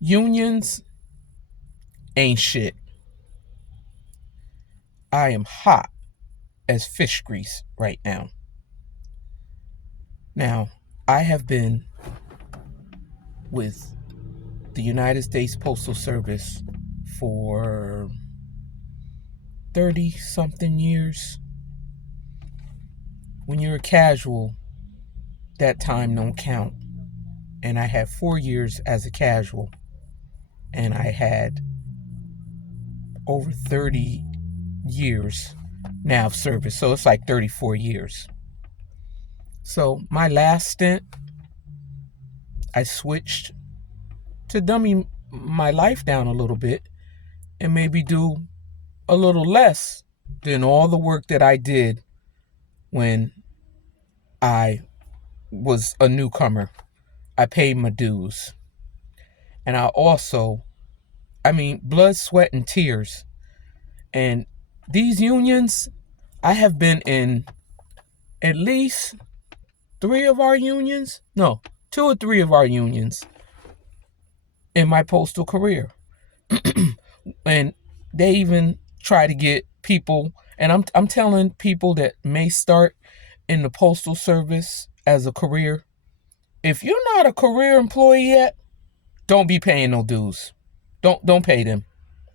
Unions ain't shit. I am hot as fish grease right now. Now, I have been with the United States Postal Service for 30 something years. When you're a casual, that time don't count. And I had 4 years as a casual, and I had over 30 years now of service. So it's like 34 years. So my last stint, I switched to dummy my life down a little bit and maybe do a little less than all the work that I did when I was a newcomer. I paid my dues. And I also, blood, sweat, and tears. And these unions, I have been in at least 3 of our unions. No, 2 or 3 of our unions in my postal career. And they even try to get people, and I'm telling people that may start in the postal service as a career, if you're not a career employee yet, don't be paying no dues. Don't pay them.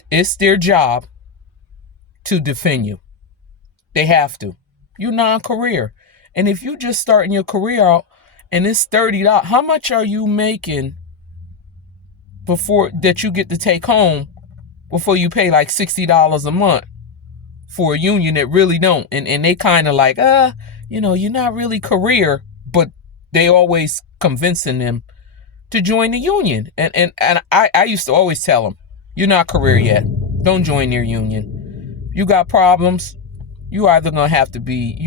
It's their job to defend you. They have to. You're non-career. And if you just starting your career out and it's $30, how much are you making before that you get to take home before you pay like $60 a month for a union that really don't? And they kind of like, you're not really career, but they always convincing them to join the union. And I used to always tell them, you're not career yet. Don't join their union. You got problems. You either going to have to be,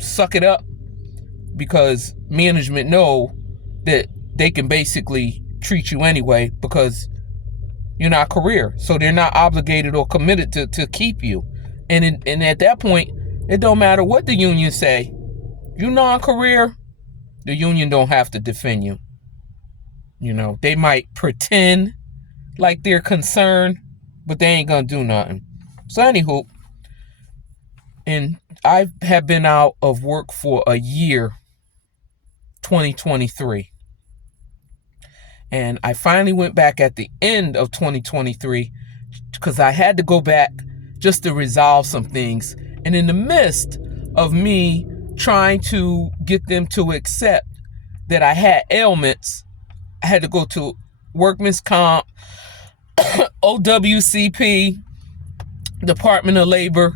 suck it up, because management know that they can basically treat you anyway because you're not career. So they're not obligated or committed to keep you. And at that point, it don't matter what the union say. You non-career, the union don't have to defend you. They might pretend like they're concerned, but they ain't gonna do nothing. So anywho, and I have been out of work for a year, 2023. And I finally went back at the end of 2023 because I had to go back just to resolve some things. And in the midst of me trying to get them to accept that I had ailments, I had to go to Workman's Comp, OWCP, Department of Labor.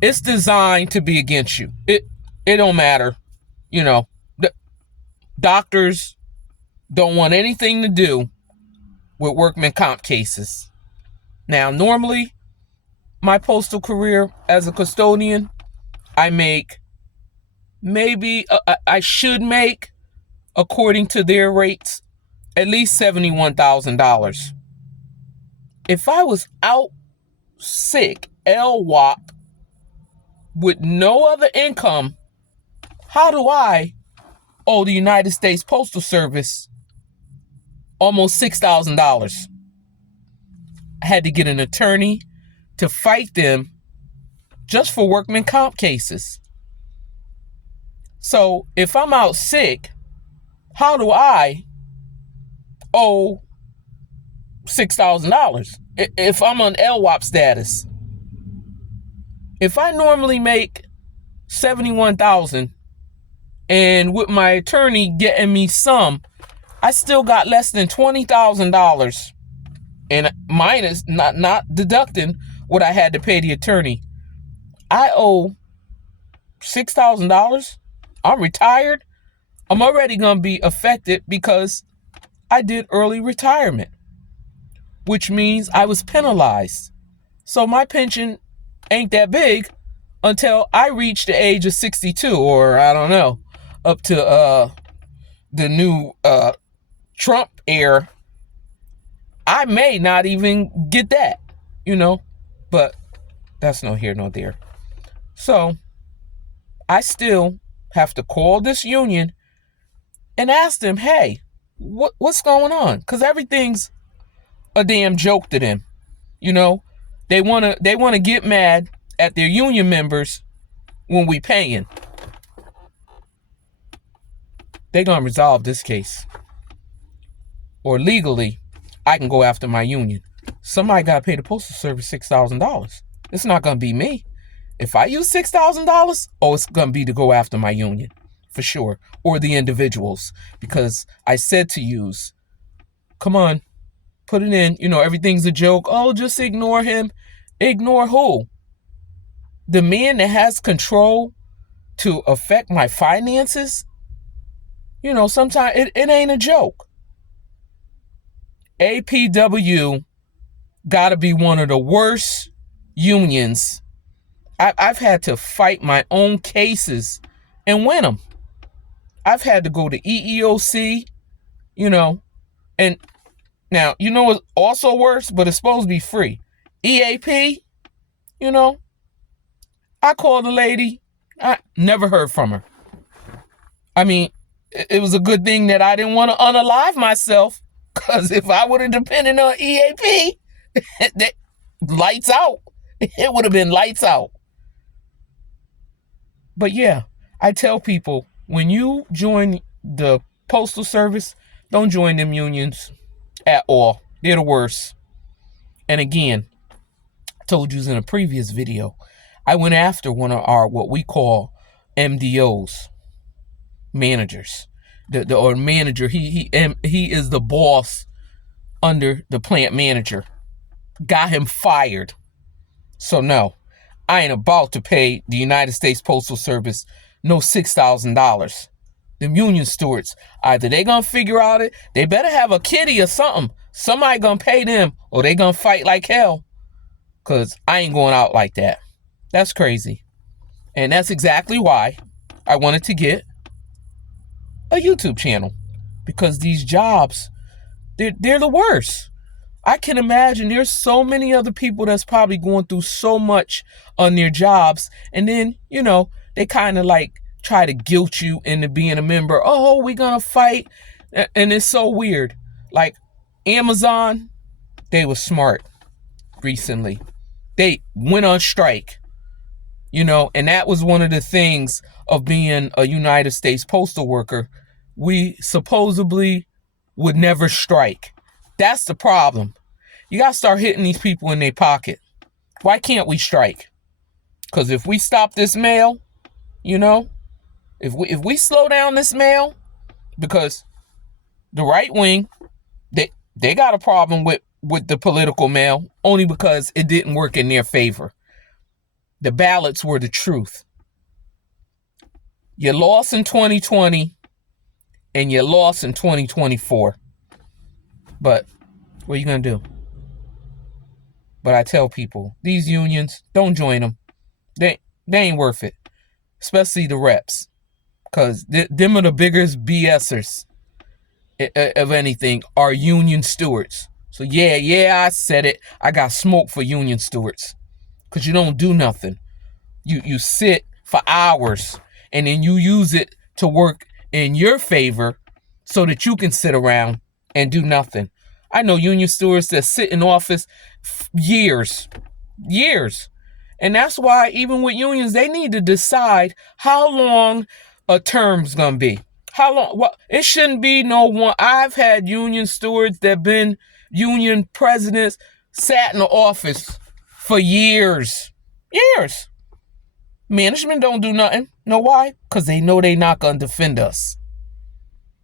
It's designed to be against you. It don't matter. The doctors don't want anything to do with Workman Comp cases. Now, normally, my postal career as a custodian, I make I should make, according to their rates, at least $71,000. If I was out sick, LWOP, with no other income, how do I owe the United States Postal Service almost $6,000? I had to get an attorney to fight them just for Workman Comp cases. So if I'm out sick, how do I owe $6,000 if I'm on LWOP status? If I normally make $71,000 and with my attorney getting me some, I still got less than $20,000, and minus not deducting what I had to pay the attorney. I owe $6,000. I'm retired. I'm already going to be affected because I did early retirement, which means I was penalized. So my pension ain't that big until I reach the age of 62, or I don't know, up to the new Trump era. I may not even get that, but that's no here nor there. So I still have to call this union and ask them, hey, what's going on? Because everything's a damn joke to them. You know, they wanna get mad at their union members when we paying. They gonna resolve this case. Or legally, I can go after my union. Somebody gotta pay the Postal Service $6,000. It's not gonna be me. If I use $6,000, it's gonna be to go after my union, for sure, or the individuals, because I said to use. Come on, put it in. You know, everything's a joke. Oh, just ignore him. Ignore who? The man that has control to affect my finances? You know, sometimes it ain't a joke. APWU gotta be one of the worst unions. I've had to fight my own cases and win them. I've had to go to EEOC, you know, and now, you know what's also worse, but it's supposed to be free? EAP, you know, I called the lady. I never heard from her. I mean, it was a good thing that I didn't want to unalive myself, because if I would have depended on EAP, lights out. It would have been lights out. But yeah, I tell people, when you join the Postal Service, don't join them unions at all. They're the worst. And again, I told you in a previous video, I went after one of our, what we call MDOs, managers. Or manager, he is the boss under the plant manager. Got him fired. So no, I ain't about to pay the United States Postal Service no $6,000. Them union stewards, either they gonna figure out it, they better have a kitty or something. Somebody gonna pay them, or they gonna fight like hell. Because I ain't going out like that. That's crazy. And that's exactly why I wanted to get a YouTube channel. Because these jobs, they're the worst. I can imagine there's so many other people that's probably going through so much on their jobs. And then, you know, they kind of like try to guilt you into being a member. Oh, we're going to fight. And it's so weird. Like Amazon, they were smart recently. They went on strike, you know, and that was one of the things of being a United States postal worker. We supposedly would never strike. That's the problem. You got to start hitting these people in their pocket. Why can't we strike? Because if we stop this mail, you know, if we slow down this mail, because the right wing, they got a problem with the political mail, only because it didn't work in their favor. The ballots were the truth. You lost in 2020 and you lost in 2024. But what are you going to do? But I tell people, these unions, don't join them. They ain't worth it. Especially the reps. Because them are the biggest BSers of anything, are union stewards. So yeah, I said it. I got smoke for union stewards. Because you don't do nothing. You sit for hours and then you use it to work in your favor so that you can sit around and do nothing. I know union stewards that sit in office years. And that's why even with unions, they need to decide how long a term's going to be. How long? Well, it shouldn't be no one. I've had union stewards that been union presidents, sat in the office for years. Management don't do nothing. Know why? Because they know they not going to defend us.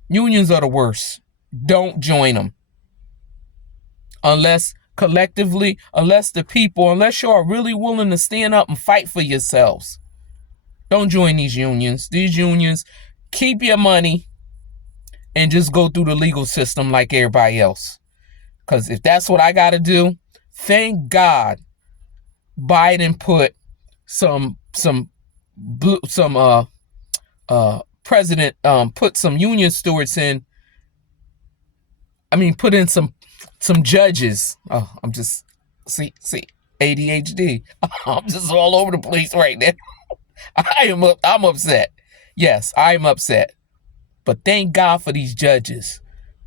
Unions are the worst. Don't join them. Unless collectively, unless you are really willing to stand up and fight for yourselves. Don't join these unions. These unions, keep your money and just go through the legal system like everybody else. Because if that's what I got to do, thank God Biden put president put some union stewards in. I mean, put in some judges. Oh, I'm just see ADHD. I'm just all over the place right now. I'm upset. Yes, I'm upset. But thank God for these judges,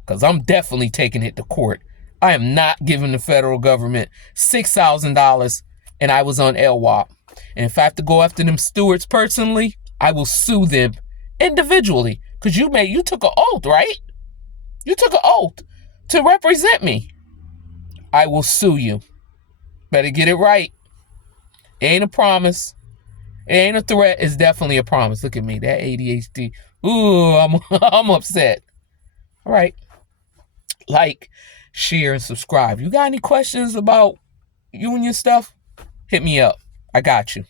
because I'm definitely taking it to court. I am not giving the federal government $6,000 and I was on LWOP. And if I have to go after them stewards personally, I will sue them individually. Because you took an oath, right? You took an oath to represent me. I will sue you. Better get it right. It ain't a promise. It ain't a threat. It's definitely a promise. Look at me, that ADHD. Ooh, I'm upset. All right. Like, share, and subscribe. You got any questions about you and your stuff? Hit me up. I got you.